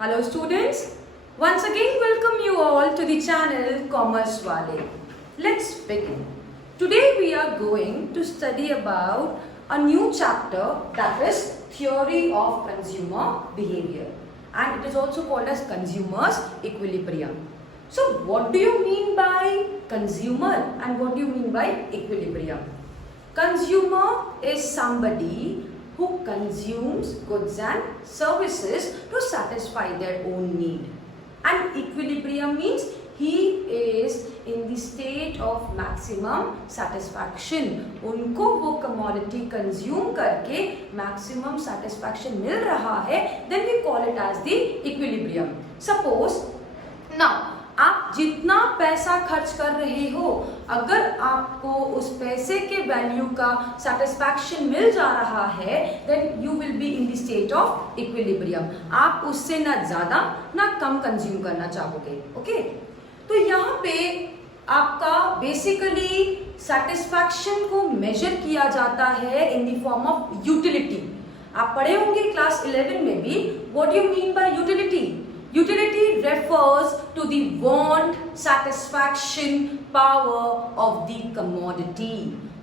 Hello students, once again welcome you all to the channel Commerce Wale. Let's begin. Today we are going to study about a new chapter, that is Theory of Consumer Behavior, and it is also called as Consumer's Equilibrium. So what do you mean by consumer and what do you mean by equilibrium? Consumer is somebody who consumes goods and services to satisfy their own need. And equilibrium means he is in the state of maximum satisfaction. उनको वो commodity consume करके maximum satisfaction मिल रहा है, then we call it as the equilibrium. Suppose now आप जितना पैसा खर्च कर रहे हो, अगर आपको उस पैसे के वैल्यू का सेटिस्फैक्शन मिल जा रहा है, then you will be in the state of equilibrium. आप उससे ना ज़्यादा ना कम कंज्यूम करना चाहोगे. ओके, तो यहाँ पे आपका बेसिकली सेटिस्फैक्शन को मेजर किया जाता है in the form of utility. आप पढ़े होंगे क्लास 11 में भी. What you mean bye utility? Utility refers to the want, satisfaction, power of the commodity.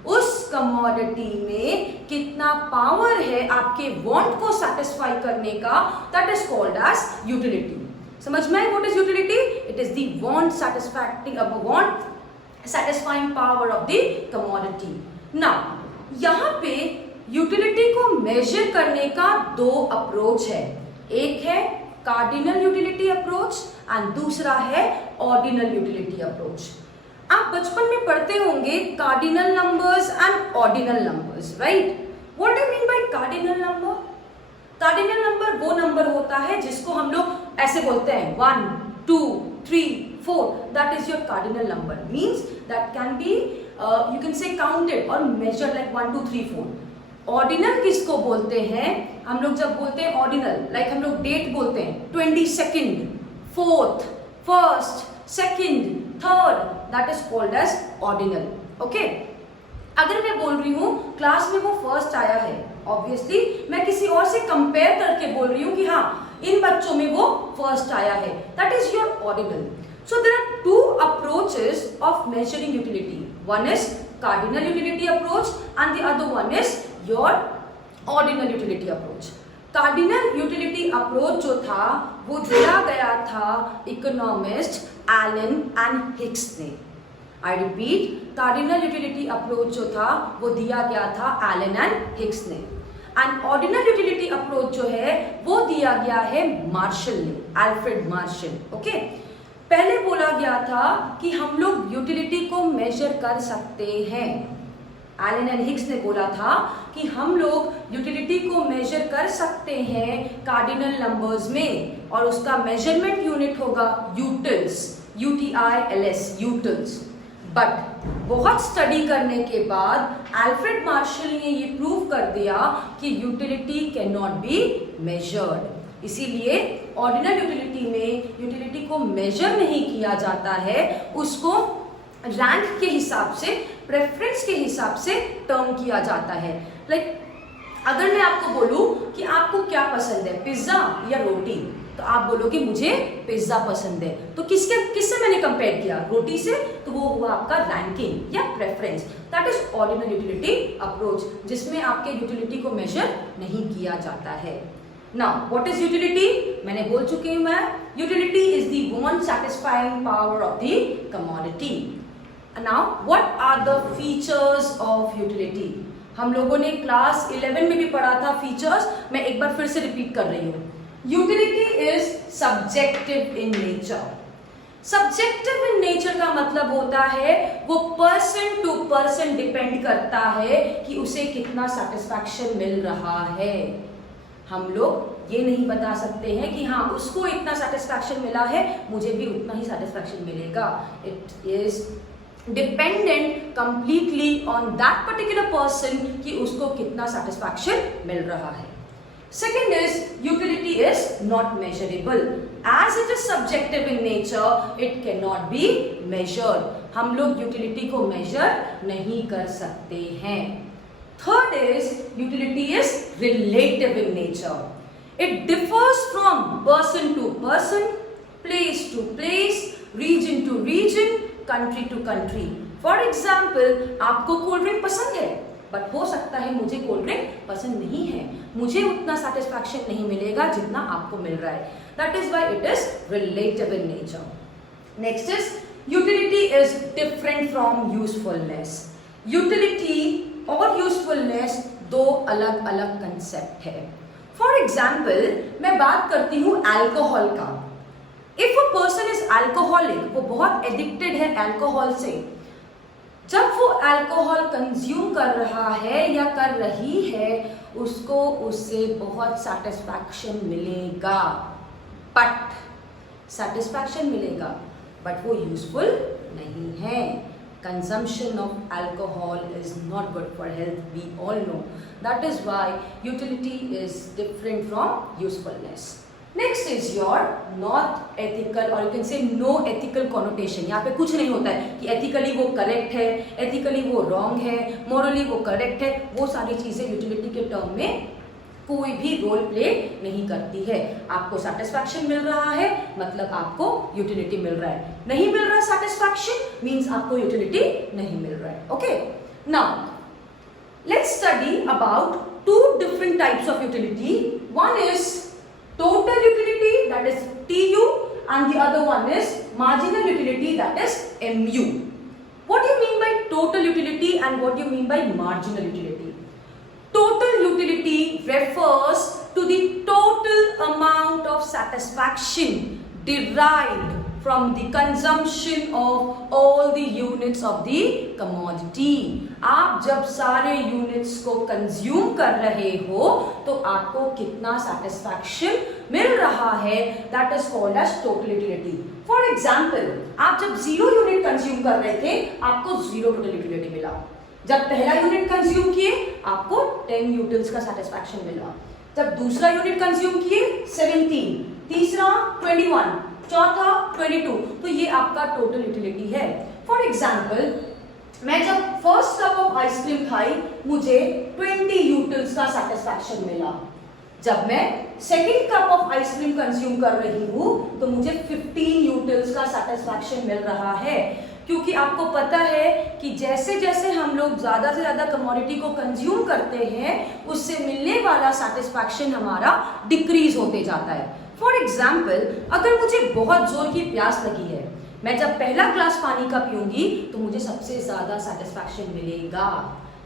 उस commodity में कितना power है आपके want को satisfy करने का, that is called as utility. समझ में? What is utility? It is the want satisfying power of the commodity. Now, यहाँ पे utility को measure करने का दो approach है. एक है कार्डिनल यूटिलिटी अप्रोच एंड दूसरा है ऑर्डिनल यूटिलिटी अप्रोच. आप बचपन में पढ़ते होंगे cardinal numbers and ordinal numbers, right? What do mean by cardinal number? Cardinal number वो नंबर होता है जिसको हम लोग ऐसे बोलते हैं 1 2 3 4. That is your cardinal number. Means that can be you can say counted और मेजर लाइक 1 2 3 4. ऑर्डिनल किसको बोलते हैं? हम लोग जब बोलते हैं ऑर्डिनल, लाइक हम लोग डेट बोलते हैं 22nd, 4th, 1st, 2nd, 3rd, that is called as ordinal. Okay, अगर मैं बोल रही हूँ क्लास में वो फर्स्ट आया है, ऑब्वियसली मैं किसी और से कंपेयर करके बोल रही हूँ कि हाँ इन बच्चों में वो फर्स्ट आया है, that is your ordinal. So there are two approaches of measuring utility. One is cardinal utility approach and the other one is your ordinal utility approach. Cardinal utility approach जो था वो दिया गया था इकोनॉमिस्ट एलन एंड हिक्स ने. I repeat, cardinal utility approach जो था वो दिया गया था एलन एंड हिक्स ने. एंड ऑर्डिनल यूटिलिटी अप्रोच जो है वो दिया गया है मार्शल ने, अल्फ्रेड मार्शल. ओके, पहले बोला गया था कि हम लोग यूटिलिटी को मेजर कर सकते हैं. एलन एंड हिक्स ने बोला था कि हम लोग यूटिलिटी को मेजर कर सकते हैं कार्डिनल नंबर्स में, और उसका मेजरमेंट यूनिट होगा यूटिल्स, UTILS, यूटिल्स. बट बहुत स्टडी करने के बाद अल्फ्रेड मार्शल ने ये प्रूव कर दिया कि utility can not be measured. इसीलिए ऑर्डिनल यूटिलिटी में यूटिलिटी को मेजर नहीं किया जाता है, उसको रैंक के हिसाब से, प्रेफरेंस के हिसाब से टर्म किया जाता है. लाइक अगर मैं आपको बोलूं कि आपको क्या पसंद है, पिज्जा या रोटी, तो आप बोलोगे मुझे पिज्जा पसंद है. तो किससे मैंने कंपेयर किया? रोटी से. तो वो हुआ आपका रैंकिंग या preference. That is ordinal utility approach, जिसमें आपके यूटिलिटी को मेजर नहीं किया जाता है. Now, what is utility? मैंने बोल चुकी हूँ मैं. Utility is the want satisfying power of the commodity. Now, what are the features of utility? हम लोगों ने क्लास 11 में भी पढ़ा था फीचर्स. मैं एक बार फिर से रिपीट कर रही हूँ. Utility is subjective in nature. Subjective in nature का मतलब होता है वो पर्सन टू पर्सन डिपेंड करता है कि उसे कितना सेटिस्फैक्शन मिल रहा है. हम लोग ये नहीं बता सकते हैं कि हाँ उसको इतना सेटिस्फैक्शन मिला है, मुझे भी उतना ही सेटिस्फैक्शन मिलेगा. It is dependent completely on that particular person कि उसको कितना सेटिस्फैक्शन मिल रहा है. Second is utility is not measurable. As it is subjective in nature, it can not be measured. हम लोग यूटिलिटी को मेजर नहीं कर सकते हैं. Third is utility is relative in nature. It differs from person to person, place to place, region to region, country to country. For example, आपको cold drink पसंद है, बट हो सकता है मुझे कोल्ड ड्रिंक पसंद नहीं है, मुझे उतना सेटिस्फैक्शन नहीं मिलेगा जितना आपको मिल रहा है. That is why it is relative in nature. Next is utility is different from usefulness. Utility और usefulness दो अलग अलग कंसेप्ट है. फॉर एग्जाम्पल मैं बात करती हूँ अल्कोहल का. If a person is alcoholic, वो बहुत एडिक्टेड है अल्कोहल से, जब वो अल्कोहल कंज्यूम कर रहा है या कर रही है, उसको उससे बहुत सेटिस्फैक्शन मिलेगा, बट सेटिस्फैक्शन मिलेगा, बट वो यूजफुल नहीं है. Consumption of alcohol is not good for health, we all know. That is why utility is different from usefulness. Next is your not ethical or you can say no ethical connotation. यहाँ पे कुछ नहीं होता है कि ethically वो correct है, ethically वो wrong है, morally वो correct है, वो सारी चीज़ें utility के term में कोई भी रोल प्ले नहीं करती है. आपको सेटिस्फैक्शन मिल रहा है मतलब आपको यूटिलिटी मिल रहा है, नहीं मिल रहा सेटिस्फैक्शन मींस आपको यूटिलिटी नहीं मिल रहा है. Okay, now let's study about two different types of utility. One is total utility, that is TU, and the other one is marginal utility, that is MU. What do you mean by total utility and what do you mean by marginal utility? Total utility refers to the total amount of satisfaction derived from the consumption of all the units of the commodity. आप जब सारे units को consume कर रहे हो तो आपको कितना सेटिस्फैक्शन मिल रहा है, that is called as total utility. For example, आप जब 0 यूनिट कंज्यूम कर रहे थे आपको 0 टोटल यूटिलिटी मिला. जब पहला यूनिट कंज्यूम किए आपको 10 यूटिल्स का सेटिस्फैक्शन मिला. जब दूसरा यूनिट कंज्यूम किए 17, तीसरा 21, चौथा 22, तो ये आपका टोटल यूटिलिटी है. फॉर एग्जाम्पल, मैं जब फर्स्ट कप ऑफ आइसक्रीम खाई मुझे 20 यूटिल्स का सेटिस्फैक्शन मिला. जब मैं second cup of ice cream consume कर रही हूं तो मुझे 15 यूटिल्स का सेटिस्फैक्शन मिल रहा है, क्योंकि आपको पता है कि जैसे जैसे हम लोग ज़्यादा से ज़्यादा कमोडिटी को कंज्यूम करते हैं उससे मिलने वाला सेटिस्फैक्शन हमारा डिक्रीज होते जाता है. फॉर एग्जाम्पल, अगर मुझे बहुत जोर की प्यास लगी है, मैं जब पहला ग्लास पानी का पीऊंगी तो मुझे सबसे ज़्यादा सेटिस्फैक्शन मिलेगा.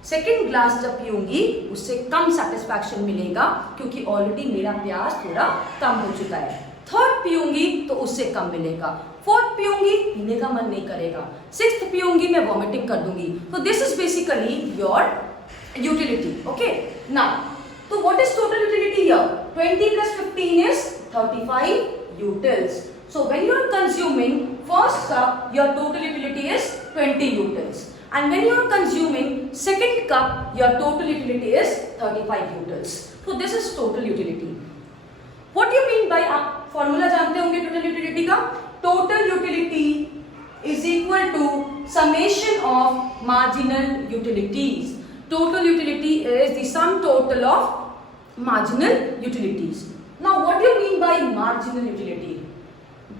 सेकेंड ग्लास जब पीऊंगी उससे कम सेटिस्फैक्शन मिलेगा क्योंकि ऑलरेडी मेरा प्यास थोड़ा कम हो चुका है. थर्ड पीऊंगी तो उससे कम मिलेगा. फोर्थ पीऊंगी पीने का मन नहीं करेगा. सिक्स्थ पीऊंगी मैं वॉमिटिंग कर दूंगी. तो this is basically your utility. Okay, now तो what is total utility here? 20 plus 15 is 35 utils. So when you are consuming first cup, your total utility is 20 utils. And when you are consuming second cup, your total utility is 35 utils. So this is total utility. What do you mean by, आप formula जानते होंगे total utility का? Total utility is equal to summation of marginal utilities. Total utility is the sum total of marginal utilities. Now what do you mean by marginal utility?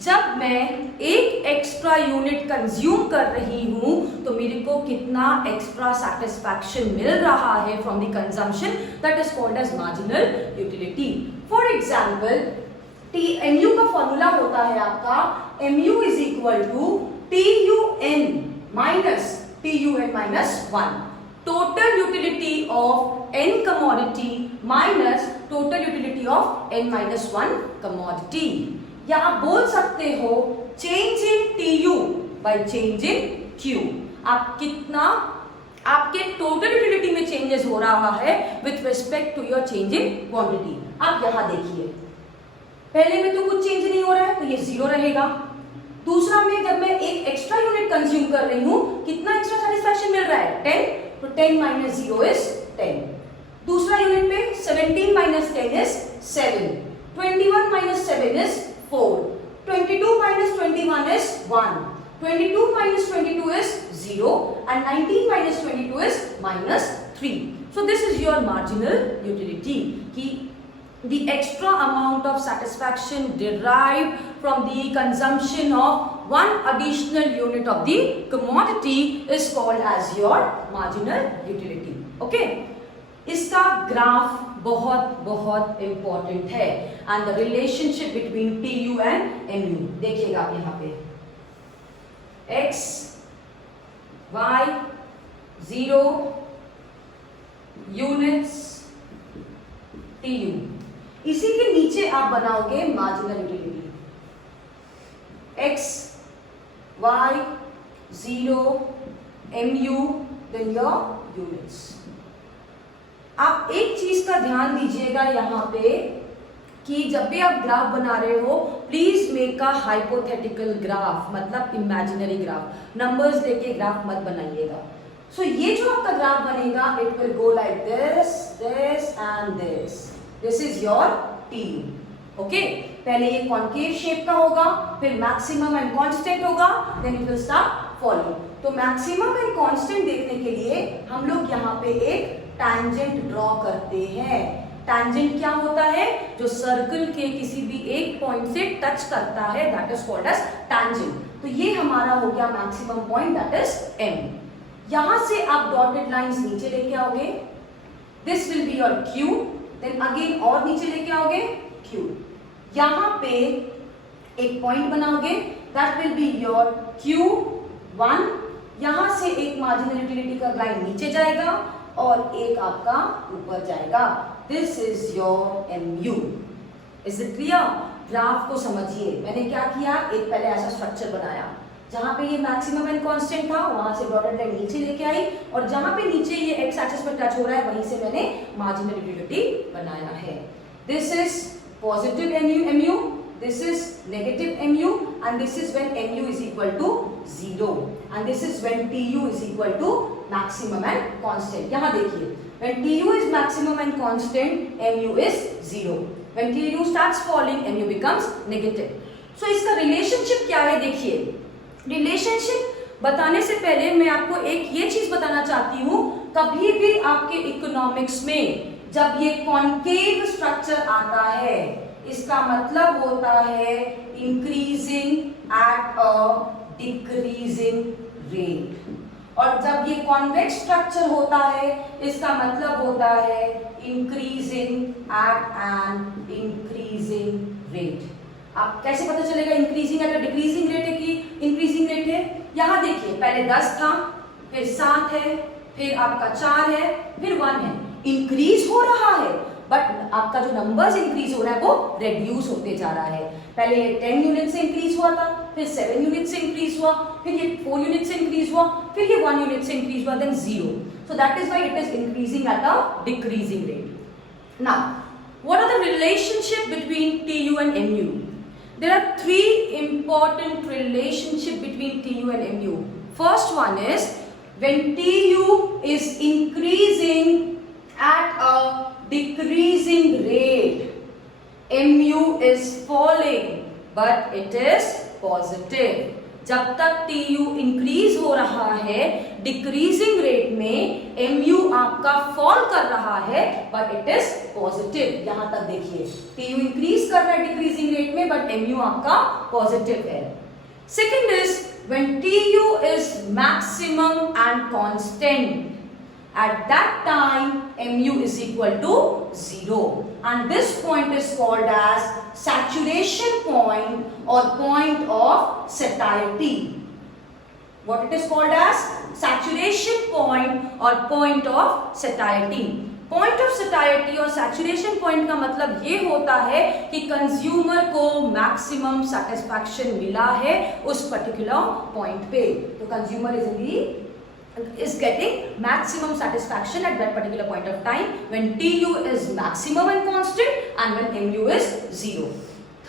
जब मैं एक extra unit consume कर रही हूं तो मेरे को कितना एक्स्ट्रा सेटिस्फैक्शन मिल रहा है from the consumption, that is called as marginal utility. For example, MU का फॉर्मूला होता है आपका MU is equal to TUN minus TUN minus 1. Total utility of N commodity minus total utility of N minus 1 commodity. या आप बोल सकते हो change in TU by change in Q. आप कितना आपके टोटल यूटिलिटी में चेंजेस हो रहा है with respect to your change in quantity. आप यहां देखिए, पहले में तो कुछ चेंज नहीं हो रहा है तो ये 0 रहेगा. दूसरा में जब मैं एक एक्स्ट्रा यूनिट कंज्यूम कर रही हूं, कितना एक्स्ट्रा सेटिस्फैक्शन मिल रहा है? 10. तो 10 माइनस 0 इज 10. दूसरा यूनिट में 17 minus 10 is 7. 21 minus 7 is 4. 22 minus 21 is 1. 22 minus 22 is 0 and 19 minus 22 is minus 3. So this is your marginal utility. कि the extra amount of satisfaction derived from the consumption of one additional unit of the commodity is called as your marginal utility. Okay, इसका graph बहुत बहुत important है and the relationship between TU and MU देखिएगा आप यहाँ पे x y 0 units TU, इसी के नीचे आप बनाओगे marginal utility x y 0 MU then your units. आप एक चीज का ध्यान दीजिएगा यहाँ पे कि जब भी आप ग्राफ बना रहे हो please make a hypothetical graph, मतलब इमेजिनरी ग्राफ, नंबर्स देके ग्राफ मत बनाइएगा। सो ये जो आपका ग्राफ बनेगा it will go like this this and this, this is your TU। Okay, पहले ये कॉन्केव शेप का होगा, फिर मैक्सिमम एंड कांस्टेंट होगा, then it will start falling. तो मैक्सिमम एंड कांस्टेंट देखने के लिए हम लोग यहाँ पे एक टैंजेंट ड्रॉ करते हैं। टैंजेंट क्या होता है? जो सर्कल के किसी भी एक पॉइंट से टच करता है, that is called as tangent. तो ये हमारा हो गया maximum point, that is M। यहां से आप डॉटेड लाइंस नीचे लेके आओगे, this will be your Q, then again और नीचे लेके आओगे Q। यहां पे एक पॉइंट बनाओगे, that will be your Q1। यहां से एक मार्जिनल यूटिलिटी का लाइन नीचे जाएगा और एक आपका ऊपर जाएगा, this is your MU। Is it clear? Graph को समझिए, मैंने क्या किया, एक पहले ऐसा स्ट्रक्चर बनाया जहां पे ये मैक्सिमम एंड कांस्टेंट था, वहां से डॉटेड लाइन नीचे लेके आई और जहां पे नीचे ये एक्स एक्सिस पर टच हो रहा है वहीं से मैंने मार्जिनल यूटिलिटी बनाया है। This is positive MU, this is negative MU, and this is when MU is equal to 0, and this is when TU is equal to maximum and constant। यहाँ देखिए, when TU is maximum and constant, MU is 0। When TU starts falling, MU becomes negative। So इसका relationship क्या है देखिए। relationship बताने से पहले मैं आपको एक ये चीज बताना चाहती हूँ, कभी भी आपके इकोनॉमिक्स में जब ये कॉन्केव स्ट्रक्चर आता है इसका मतलब होता है increasing at a decreasing rate, और जब ये कॉन्वेक्स स्ट्रक्चर होता है इसका मतलब होता है increasing at an increasing rate. आप कैसे पता चलेगा increasing at a decreasing rate है कि इंक्रीजिंग रेट है? यहां देखिए, पहले 10 था, फिर 7 है, फिर आपका 4 है, फिर 1 है, इंक्रीज हो रहा है, बट आपका जो नंबर्स इंक्रीज हो रहा है वो रेड्यूस होते जा रहा है। पहले ये 10 यूनिट से इंक्रीज हुआ था, फिर 7 यूनिट से इंक्रीज हुआ, फिर ये 4 यूनिट से इंक्रीज हुआ, फिर ये 1 यूनिट से इंक्रीज हुआ, then 0। So that is why it is increasing at a decreasing rate. Now what are the relationship between TU and MU? There are 3 important relationship between TU and MU. First one is when TU is increasing at a decreasing rate, MU is falling but it is positive। जब तक TU increase हो रहा है decreasing rate में, MU आपका fall कर रहा है बट इट इज पॉजिटिव। यहां तक देखिए, TU इंक्रीज कर रहा है डिक्रीजिंग रेट में बट MU आपका पॉजिटिव है। Second is when TU is maximum and constant, at that time MU is equal to 0, and this point is called as saturation point or point of satiety। What it is called as? Saturation point or point of satiety। Point of satiety और saturation point का मतलब ये होता है कि consumer को maximum satisfaction मिला है उस पर्टिकुलर पॉइंट पे। तो consumer is getting maximum satisfaction at that particular point of time when TU is maximum and constant and when MU is 0.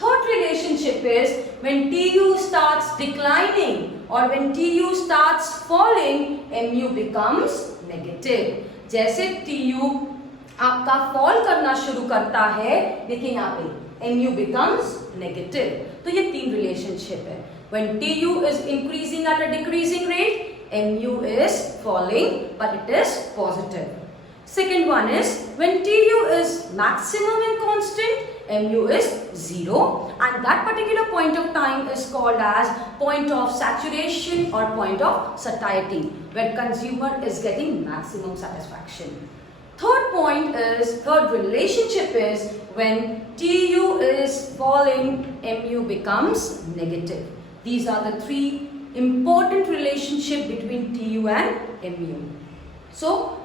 Third relationship is when TU starts declining or when TU starts falling, MU becomes negative। जैसे TU आपका fall करना शुरू करता है, देखिए यहाँ पे MU becomes negative। तो ये 3 रिलेशनशिप है। When TU is increasing at a decreasing rate, MU is falling but it is positive। Second one is when TU is maximum and constant, MU is 0, and that particular point of time is called as point of saturation or point of satiety, where consumer is getting maximum satisfaction. Third relationship is when TU is falling, MU becomes negative. These are the three important relationships between TU and MU. So,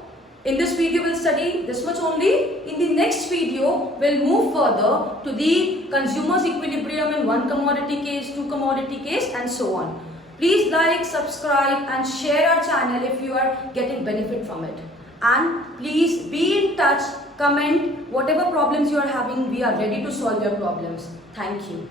in this video we'll study this much only. In the next video we'll move further to the consumer's equilibrium in one commodity case, two commodity case, and so on. Please like, subscribe and share our channel if you are getting benefit from it. And please be in touch, comment whatever problems you are having. We are ready to solve your problems. Thank you.